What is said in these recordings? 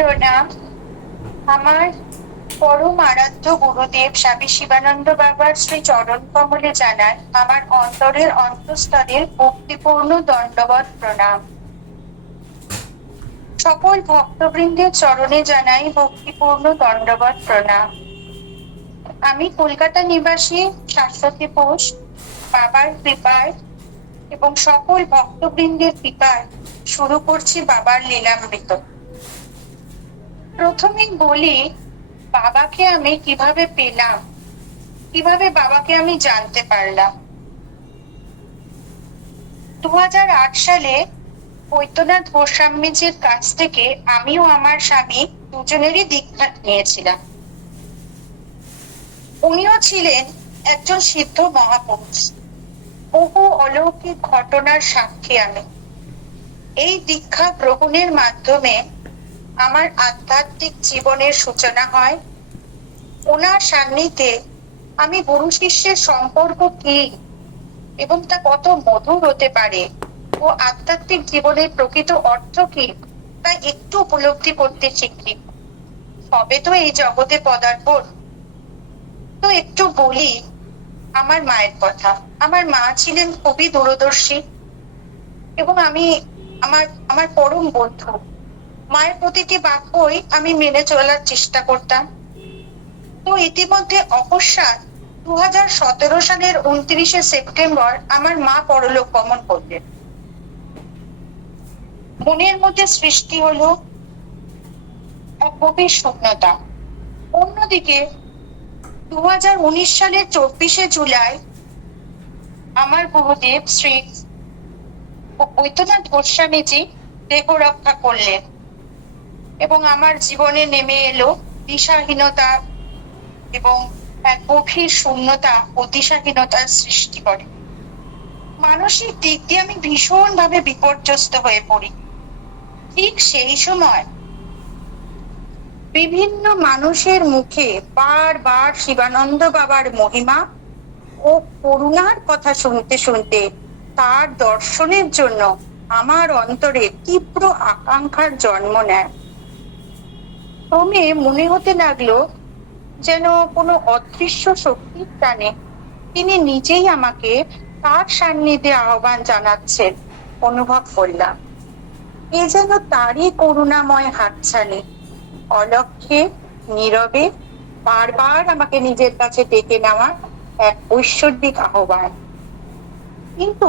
প্রণাম। আমার পরম আরাধ্য গুরুদেব স্বামী শিবানন্দ বাবার শ্রী চরণ কমলে জানাই আমার অন্তরের অন্তঃস্থলের ভক্তিপূর্ণ দণ্ডবৎ প্রণাম। সকল ভক্তবৃন্দের চরণে জানাই ভক্তিপূর্ণ দণ্ডবৎ প্রণাম। আমি কলকাতা নিবাসী শাশ্বতী ঘোষ। বাবার কৃপায় এবং সকল ভক্তবৃন্দের কৃপায় শুরু করছি বাবার লীলামৃত। প্রথমেই বলি, বাবাকে আমি কিভাবে পেলাম, কিভাবে বাবাকে আমি জানতে পারলাম। 2008 সালে বৈদ্যনাথ গোস্বামীজির কাছ থেকে আমিও আমার স্বামী দুজনেরই দীক্ষা নিয়েছিলাম। উনিও ছিলেন একজন সিদ্ধ মহাপুরুষ। বহু অলৌকিক ঘটনার সাক্ষী আমি। এই দীক্ষা গ্রহণের মাধ্যমে আমার আধ্যাত্মিক জীবনের সূচনা হয়। ওনার সান্নিধ্যে আমি গুরু শিষ্যের সম্পর্ক কি এবং তা কত মধুর হতে পারে ও আধ্যাত্মিক জীবনের প্রকৃত অর্থ কি তা একটু উপলব্ধি করতে শিখি। সবে তো এই জগতে পদার্পণ। তো একটু বলি আমার মায়ের কথা। আমার মা ছিলেন খুবই দূরদর্শী এবং আমি আমার আমার পরম বন্ধু। মায়ের প্রতিটি বাক্যই আমি মেনে চলার চেষ্টা করতাম। তো ইতিমধ্যে অকস্মাৎ 2017 সালের 29শে সেপ্টেম্বর আমার মা পরলোক গমন করলেন। মনের মধ্যে সৃষ্টি হলো এক গভীর শূন্যতা। অন্যদিকে 2019 সালের 24শে জুলাই আমার গুরুদেব শ্রী বৈদ্যনাথ গোস্বামীজি দেহ রক্ষা করলেন এবং আমার জীবনে নেমে এলো দিশাহীনতা এবং এক গভীর শূন্যতা ও দিশাহীনতার সৃষ্টি করে। মানসিক দিক দিয়ে আমি ভীষণভাবে বিপর্যস্ত হয়ে পড়ি। ঠিক সেই সময় বিভিন্ন মানুষের মুখে বারবার শিবানন্দ বাবার মহিমা ও করুণার কথা শুনতে শুনতে তার দর্শনের জন্য আমার অন্তরে তীব্র আকাঙ্ক্ষার জন্ম নেয়। ক্রমে মনে হতে লাগলো যেন কোনো অদৃশ্য শক্তির টানে তিনি নিজেই আমাকে তার সান্নিধ্যে আহ্বান জানাচ্ছেন অনুভব করলাম। এ যেন তারই করুণাময় হাতছানি, অলক্ষ্যে নীরবে বারবার আমাকে নিজের কাছে ডেকে নেওয়া এক ঐশ্বরিক আহ্বান। কিন্তু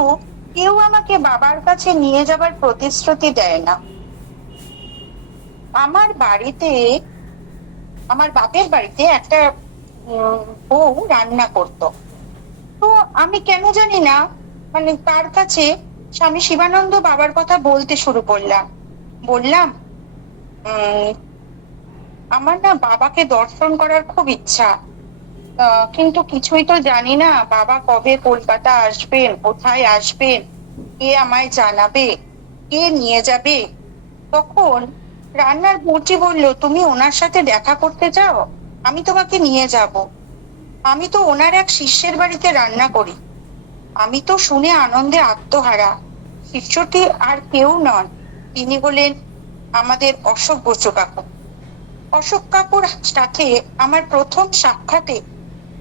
কেউ আমাকে বাবার কাছে নিয়ে যাবার প্রতিশ্রুতি দেয় না। আমার বাড়িতে, আমার বাপের বাড়িতে একটা বউ রান্না করতো। তো আমি কেন জানি না মানে তার কাছে স্বামী শিবানন্দ বাবার কথা বলতে শুরু করলাম। বললাম, আমার না বাবাকে দর্শন করার খুব ইচ্ছা, কিন্তু কিছুই তো জানি না বাবা কবে কলকাতা আসবেন, কোথায় আসবেন, কে আমায় জানাবে, কে নিয়ে যাবে। তখন রান্নার বউটি বলল, তুমি ওনার সাথে দেখা করতে চাও, আমি তোমাকে নিয়ে যাব। আমি তো ওনার এক শিষ্যের বাড়িতে রান্না করি। আমি তো শুনে আনন্দে আত্মহারা। শিষ্যটি আর কেউ নন, তিনি হলেন আমাদের অশোক বসু কাকু। অশোক কাকুর সাথে আমার প্রথম সাক্ষাতে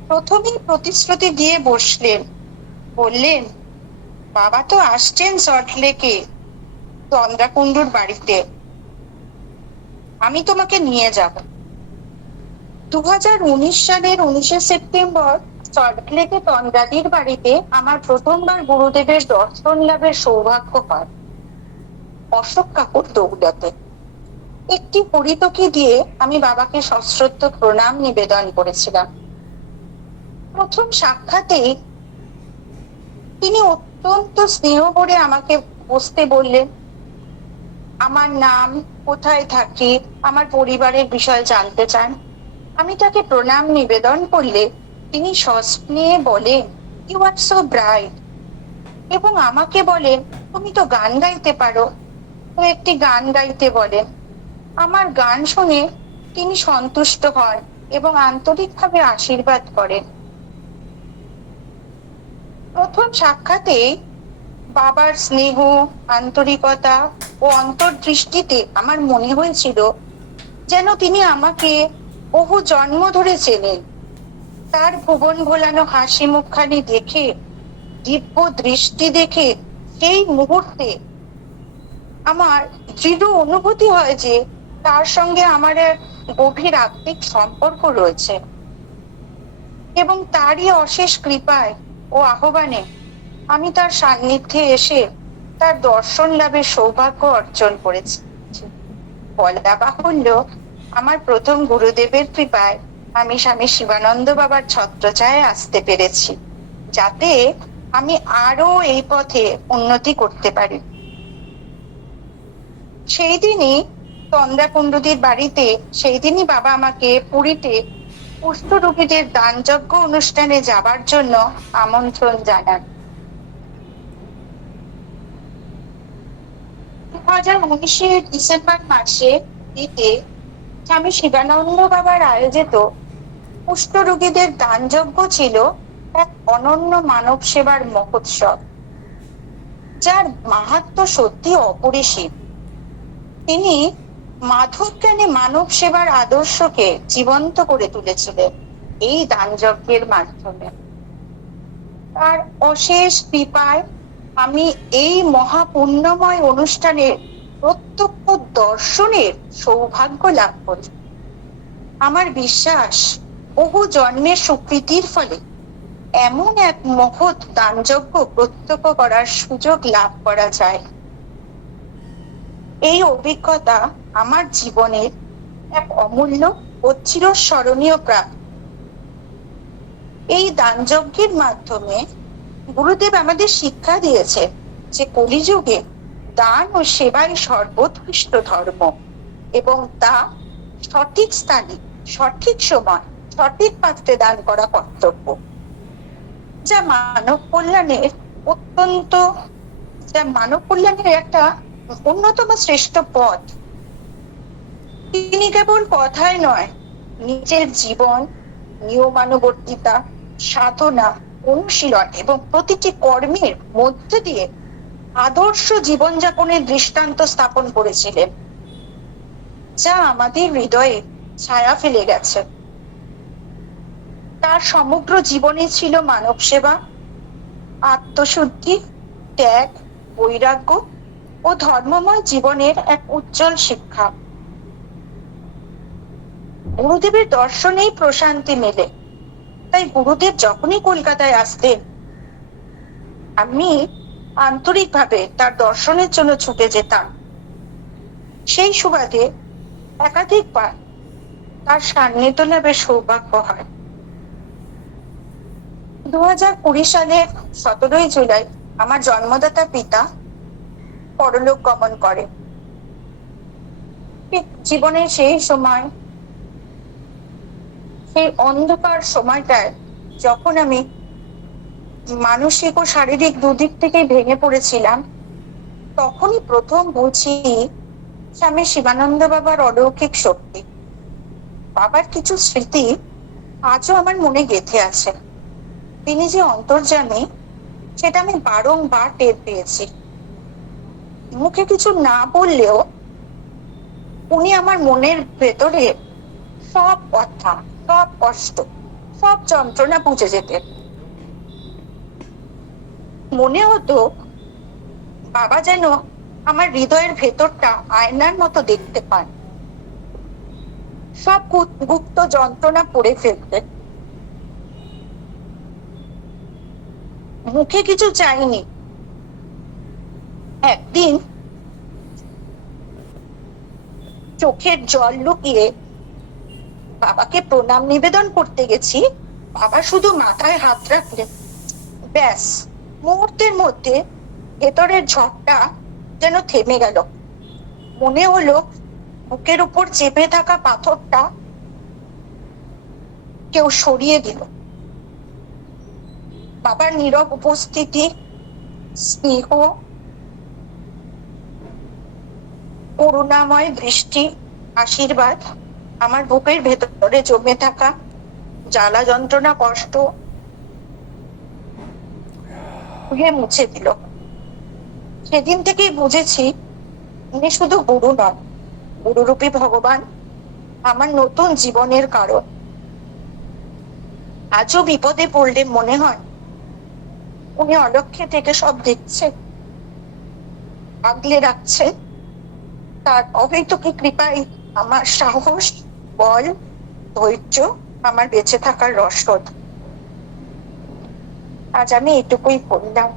প্রথমেই প্রতিশ্রুতি দিয়ে বসলেন। বললেন, বাবা তো আসছেন সল্টলেকে তন্দ্রাকুণ্ডুর বাড়িতে, আমি তোমাকে নিয়ে যাব। 2019 সালের 19শে সেপ্টেম্বর সল্টলেকে তন্দ্রাদির বাড়িতে আমার প্রথমবার গুরুদেবের দর্শন লাভের সৌভাগ্য হয় অশোক কাকুর দৌলতে। একটি হরিতকি দিয়ে আমি বাবাকে সশ্রদ্ধ প্রণাম নিবেদন করেছিলাম। প্রথম সাক্ষাতেই তিনি অত্যন্ত স্নেহ করে আমাকে বসতে বললেন। আমার নাম, কোথায় থাকি, আমার পরিবারের বিষয় জানতে চান। আমি তাকে প্রণাম নিবেদন করলে তিনি সস্নেহে বলেন, ইউ আর সো ব্রাইট, এবং আমাকে বলেন, তুমি তো গান গাইতে পারো, তো একটি গান গাইতে বলেন। আমার গান শুনে তিনি সন্তুষ্ট হন এবং আন্তরিকভাবে আশীর্বাদ করেন। প্রথম সাক্ষাতে বাবার স্নেহ, আন্তরিকতা ও অন্তর্দৃষ্টিতে আমার মনে হয়েছিল যেন তিনি আমাকে বহু জন্ম ধরে চেনেন। তার ভুবন ভোলানো হাসি মুখখানি দেখে, দিব্য দৃষ্টি দেখে সেই মুহূর্তে আমার দৃঢ় অনুভূতি হয় যে তার সঙ্গে আমার এক গভীর আত্মিক সম্পর্ক রয়েছে, এবং তারই অশেষ কৃপায় ও আহ্বানে আমি তার সান্নিধ্যে এসে তার দর্শন লাভের সৌভাগ্য অর্জন করেছি। বলা বাহুল্য, আমার প্রথম গুরুদেবের কৃপায় আমি স্বামী শিবানন্দ বাবার ছত্রছায়ায় আসতে পেরেছি, যাতে আমি আরো এই পথে উন্নতি করতে পারি। সেই দিনই তন্দ্রা কুণ্ডুদির বাড়িতে, সেই দিনই বাবা আমাকে পুরীতে কুষ্ঠ রোগীদের দানযজ্ঞ অনুষ্ঠানে যাবার জন্য আমন্ত্রণ জানান। 2019 ডিসেম্বর মাসে দিতে স্বামী শিবানন্দ বাবার আয়োজিত কুষ্ঠ রোগীদের দানযজ্ঞ ছিল এক অনন্য মানব সেবার মহোৎসব, যার মাহাত্ম্য সত্যি অপরিসীম। তিনি মাধব জ্ঞানে মানব সেবার আদর্শকে জীবন্ত করে তুলেছিলেন এই দানযজ্ঞের মাধ্যমে। তার অশেষ কৃপায় আমি এই মহাপুণ্যময় অনুষ্ঠানের প্রত্যক্ষ দর্শনের সৌভাগ্য লাভ করি। আমার বিশ্বাস, বহু জন্মের সুকৃতির ফলে এমন এক মহৎ দানযজ্ঞ প্রত্যক্ষ করার সুযোগ লাভ করা যায়। এই অভিজ্ঞতা আমার জীবনের এক অমূল্য ও চিরস্মরণীয় প্রাপ্তি। এই দানযজ্ঞের মাধ্যমে গুরুদেব আমাদের শিক্ষা দিয়েছে যে কলিযুগে দান ও সেবাই সর্বোৎকৃষ্ট ধর্ম, এবং তা সঠিক স্থানে, সঠিক সময়, সঠিক পাত্রে দান করা কর্তব্য, যা মানব কল্যাণের একটা অন্যতম শ্রেষ্ঠ পথ। তিনি কেবল কথায় নয়, নিজের জীবন, নিয়মানুবর্তিতা, সাধনা, অনুশীলন এবং প্রতিটি কর্মের মধ্যে দিয়ে আদর্শ জীবনযাপনের দৃষ্টান্ত স্থাপন করেছিলেন, যা আমাদের হৃদয়ে ছায়া ফেলে গেছে। তার সমগ্র জীবনে ছিল মানব সেবা, আত্মশুদ্ধি, ত্যাগ, বৈরাগ্য ও ধর্মময় জীবনের এক উজ্জ্বল শিক্ষা। গুরুদেবের দর্শনেই প্রশান্তি মেলে। তাই গুরুদেব যখনই কলকাতায় আসতেন, আমি আন্তরিকভাবে তার দর্শনের জন্য ছুটে যেতাম। সেই সুবাদে একাধিকবার তার সান্নিধ্য লাভের সৌভাগ্য হয়। 2020 সালের 17 জুলাই আমার জন্মদাতা পিতা পরলোক গমন করে। জীবনের সেই সময়, সেই অন্ধকার সময়টায় যখন আমি মানসিক ও শারীরিক দুদিক থেকে ভেঙে পড়েছিলাম, তখনই প্রথম বুঝি স্বামী শিবানন্দ বাবার অলৌকিক শক্তি। বাবার কিছু স্মৃতি আজও আমার মনে গেঁথে আছে। তিনি যে অন্তর্যামী, সেটা আমি বারংবার টের পেয়েছি। মুখে কিছু না বললেও উনি আমার মনের ভেতরে সব কথা, সব কষ্ট, সব যন্ত্রণা বুঝে যেতেন। মনে হতো বাবা যেন আমার হৃদয়ের ভেতরটা আয়নার মতো দেখতে পান, সব গুপ্ত যন্ত্রণা পড়ে ফেলতেন। মুখে কিছু চাইনি। একদিন চোখের জল লুকিয়ে বাবাকে প্রণাম নিবেদন করতে গেছি। বাবা শুধু মাথায় হাত রাখলেন, ব্যাস মুহূর্তের মধ্যে ভেতরের ঝড়টা যেন থেমে গেল। মনে হলো বুকের উপর চেপে থাকা পাথরটা কেউ সরিয়ে দিল। বাবার নীরব উপস্থিতি, স্নেহ, করুণাময় দৃষ্টি, আশীর্বাদ আমার বুকের ভেতরে জমে থাকা জ্বালা, যন্ত্রণা, কষ্ট মুছে দিল। সেদিন থেকেই বুঝেছি উনি শুধু গুরু নন, গুরুরূপী ভগবান, আমার নতুন জীবনের কারণ। আজও বিপদে পড়লে মনে হয় উনি অলক্ষ্যে থেকে সব দেখছে, আগলে রাখছে। তার অহৈতুকী কৃপায় আমার সাহস, বল, ধৈর্য আমার বেঁচে থাকার রসদ। আজ আমি এটুকুই বললাম।